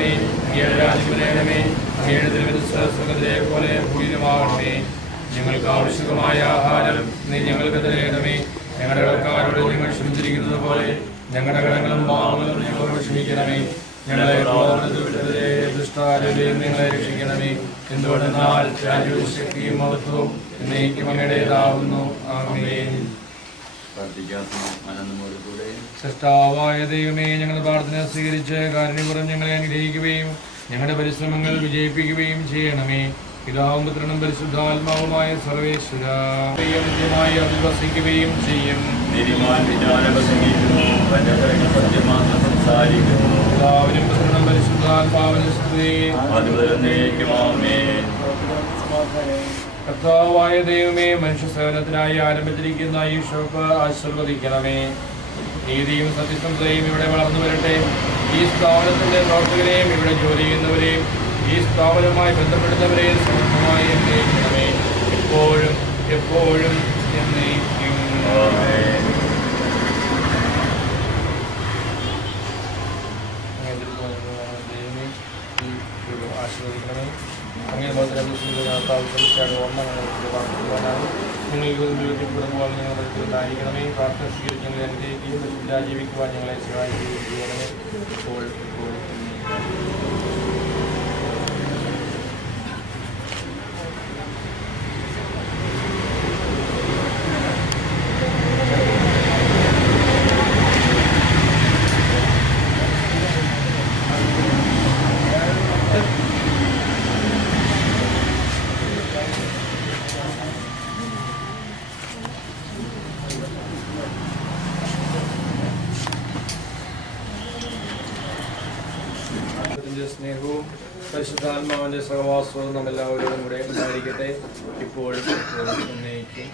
കർത്താവേ അങ്ങയുടെ രാജ്യം വരേണമേ അങ്ങയുടെ പോലെ ഭൂരിതമാവണമേ ഞങ്ങൾക്ക് ആവശ്യമായ ആഹാരം നീ ഞങ്ങൾക്ക് തരേണമേ. ഞങ്ങളുടെ കടക്കാരോട് ഞങ്ങൾ ക്ഷമിച്ചിരിക്കുന്നത് പോലെ ഞങ്ങളുടെ കടങ്ങളും പാവങ്ങളും ഞങ്ങളോട് ക്ഷമിക്കണമേ. ഞങ്ങളെ പ്രവർത്തനത്തിലെ ദുഷ്ടാരോഗ്യം നിങ്ങളെ രക്ഷിക്കണമേ. എന്തുകൊണ്ടെന്നാൽ രാജ്യവും ശക്തിയും മഹത്വവും എന്നേക്കും അങ്ങയുടേതാവുന്നു. ആമേൻ. സൃഷ്ടാവായ ദൈവമേ ഞങ്ങളുടെ പ്രാർത്ഥന സ്വീകരിച്ച് കാരുണ്യപുറം ഞങ്ങളെ അനുഗ്രഹിക്കുകയും ഞങ്ങളുടെ പരിശ്രമങ്ങൾ വിജയിപ്പിക്കുകയും ചെയ്യണമേ. പിതാവും പുത്രനും പരിശുദ്ധാത്മാവുമായ സർവേശ്വര. നിത്യമായി അഭിവസിക്കുകയും ചെയ്യും. സത്യമാത്രം സംസാരിക്കുന്നു. പിതാവിനും പുത്രനും പരിശുദ്ധാത്മാവിനും അതുവരെ കർത്താവായ ദൈവമേ മനുഷ്യ സേവനത്തിനായി ആരംഭിച്ചിരിക്കുന്ന ഈ ഷോപ്പ് ആശീർവദിക്കണമേ. നീതിയും സത്യസന്ധതയും ഇവിടെ വളർന്നു വരട്ടെ. ഈ സ്ഥാപനത്തിന്റെ പ്രവർത്തകരെയും ഇവിടെ ജോലി ചെയ്യുന്നവരെയും ഈ സ്ഥാപനവുമായി ബന്ധപ്പെടുന്നവരെയും സമർത്ഥമായി അന്വേഷിക്കണമേ എപ്പോഴും എപ്പോഴും എന്നേക്കും ദൈവമേ ഈ ഒരു ആശീർവദിക്കണമേ അങ്ങനെ മാത്രമേ തീർച്ചയായിട്ടും ഓർമ്മ ഞങ്ങൾക്ക് പ്രാർത്ഥിക്കുവാനാണ് നിങ്ങൾക്ക് വിളിക്കപ്പെടുമ്പോൾ ഞങ്ങൾ ഉണ്ടായിരിക്കണമേ പ്രാർത്ഥന സ്വീകരിച്ച് ഞങ്ങളെ അനുഗ്രഹിക്കുകയും ജീവിക്കുവാൻ ഞങ്ങളെ സഹായിക്കുകയും ചെയ്യണമേ. ഇപ്പോൾ ഇപ്പോൾ. ദൈവത്തിന്റെ സ്നേഹവും പരിശുദ്ധാത്മാവിന്റെ സഹവാസവും നമ്മളെല്ലാവരോടും കൂടെ ഉണ്ടായിരിക്കട്ടെ. ഇപ്പോഴും എന്നേക്കും